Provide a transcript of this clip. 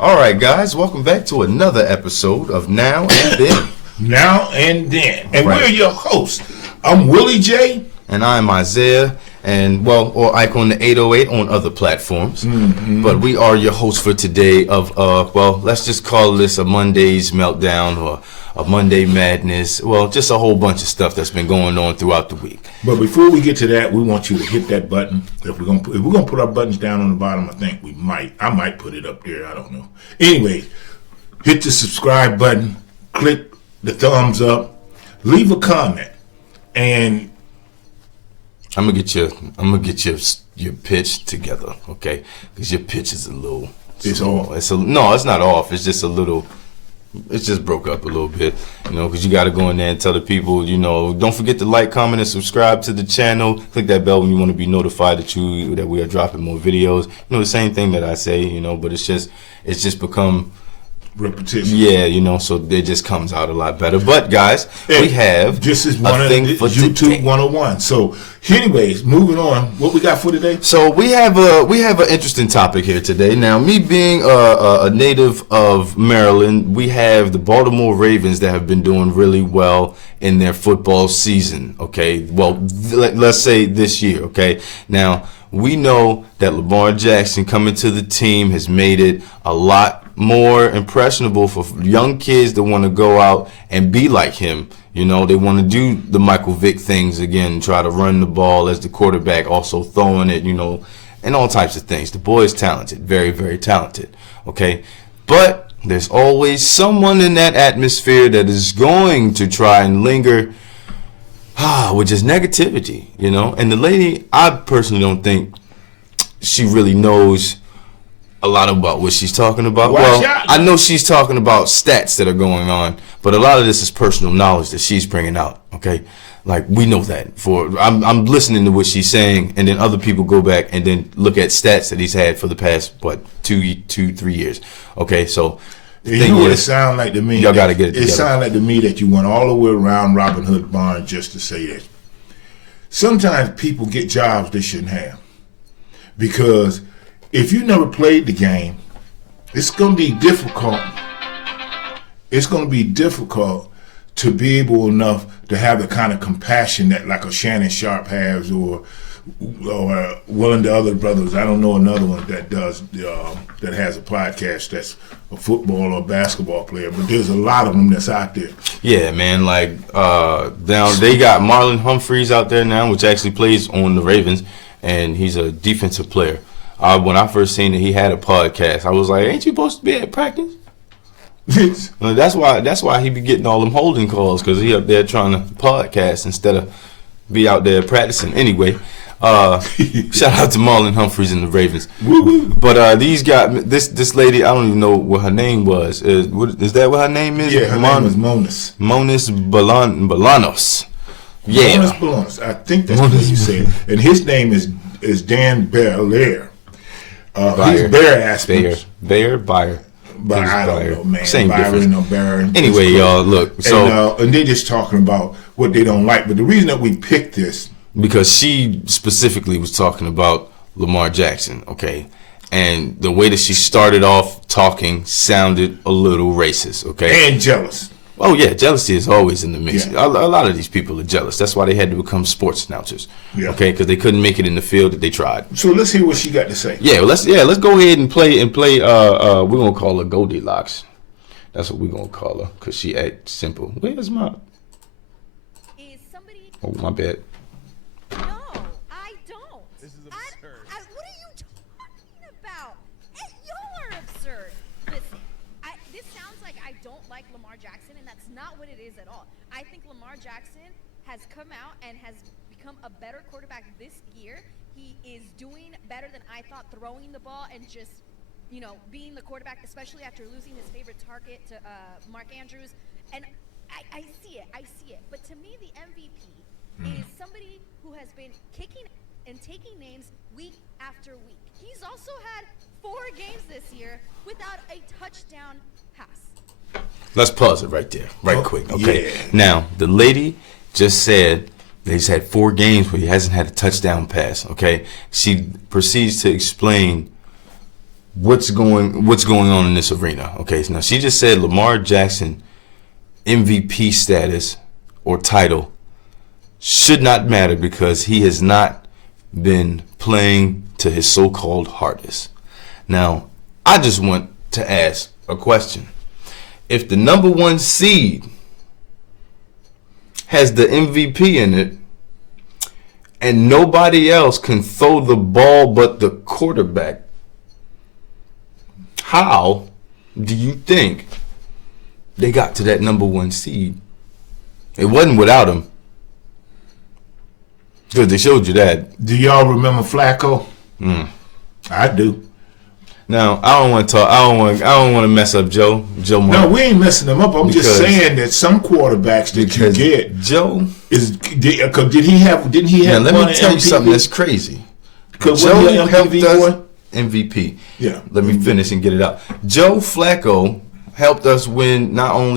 All right, guys, welcome back to another episode of Now and Then. Now and Then. And Right. we're your hosts. I'm Willie J. And I'm Isaiah, or Icon the 808 on other platforms. Mm-hmm. But we are your hosts for today of, let's just call this a Monday's Meltdown or a Monday Madness. Well, just a whole bunch of stuff that's been going on throughout the week. But before we get to that, we want you to hit that button. If we're gonna put our buttons down on the bottom, I think we might. I might put it up there. I don't know. Anyway, hit the subscribe button, click the thumbs up, leave a comment, and I'm gonna get your pitch together, okay? Because your pitch is a little. It's off. No, it's not off. It's just a little. It's just broke up a little bit, because you got to go in there and tell the people, don't forget to like, comment, and subscribe to the channel. Click that bell when you want to be notified that we are dropping more videos. The same thing that I say, but it's just become repetition. Yeah, so it just comes out a lot better. But guys, we have this is one of the YouTube today. 101. So, anyways, moving on. What we got for today? So we have an interesting topic here today. Now, me being a native of Maryland, we have the Baltimore Ravens that have been doing really well in their football season. Okay, well, let's say this year. Okay, now we know that Lamar Jackson coming to the team has made it a lot more impressionable for young kids that want to go out and be like him. They want to do the Michael Vick things again, try to run the ball as the quarterback, also throwing it, and all types of things. The boy is talented, very, very talented, okay? But there's always someone in that atmosphere that is going to try and linger with just negativity, And the lady, I personally don't think she really knows a lot about what she's talking about. I know she's talking about stats that are going on, but a lot of this is personal knowledge that she's bringing out. Okay, like we know that. I'm listening to what she's saying, and then other people go back and then look at stats that he's had for the past 2-3 years. Okay, so it sounds like to me. Y'all got to get it together. It sounds like to me that you went all the way around Robin Hood Barnes just to say that. Sometimes people get jobs they shouldn't have because if you never played the game, it's going to be difficult. It's going to be difficult to be able enough to have the kind of compassion that like a Shannon Sharp has or one of the other brothers. I don't know another one that does that has a podcast that's a football or basketball player, but there's a lot of them that's out there. Yeah, man. Like now they got Marlon Humphreys out there now, which actually plays on the Ravens, and he's a defensive player. When I first seen it, he had a podcast. I was like, "Ain't you supposed to be at practice?" That's why he be getting all them holding calls because he up there trying to podcast instead of be out there practicing. Anyway, shout out to Marlon Humphreys and the Ravens. But these guys, this lady, I don't even know what her name was. Is that what her name is? Yeah, her name is Monis. Monis Bolanos. Yeah, Monis Bolanos. I think that's what you said. And his name is Dan Belair. He's Bear aspect. Bayer. But I don't know, man. Same difference. No Baron. Anyway, y'all, look. So and they're just talking about what they don't like. But the reason that we picked this because she specifically was talking about Lamar Jackson, okay, and the way that she started off talking sounded a little racist, okay, and jealous. Oh yeah, jealousy is always in the mix. Yeah. A lot of these people are jealous. That's why they had to become sports announcers. Yeah. Okay, because they couldn't make it in the field that they tried. So let's hear what she got to say. Yeah, let's go ahead and play. We're gonna call her Goldilocks. That's what we're gonna call her because she act simple. Where's my? Is somebody? Oh, my bad. No, I don't. This is absurd. What are you talking about? Y'all are absurd. Listen, this sounds like I don't like Lamar Jackson, and that's not what it is at all. I think Lamar Jackson has come out and has become a better quarterback this year. He is doing better than I thought throwing the ball and just, being the quarterback, especially after losing his favorite target to Mark Andrews. And I see it. But to me, the MVP is somebody who has been kicking and taking names week after week. He's also had 4 games this year without a touchdown pass. Let's pause it right there, quick. Okay. Yeah. Now, the lady just said that he's had 4 games where he hasn't had a touchdown pass. Okay. She proceeds to explain what's going on in this arena. Okay, so now she just said Lamar Jackson MVP status or title should not matter because he has not been playing to his so-called hardest. Now, I just want to ask a question. If the number 1 seed has the MVP in it and nobody else can throw the ball but the quarterback, how do you think they got to that number 1 seed? It wasn't without him. Because they showed you that. Do y'all remember Flacco? I do. Now, I don't want to talk. I don't want to mess up Joe. No, we ain't messing him up. I'm just saying that some quarterbacks that you get Joe didn't he have? Now, let me tell you MVP? something that's crazy. Because Joe when he helped MVP us. boy? MVP. Yeah. Let me finish and get it out. Joe Flacco helped us win not only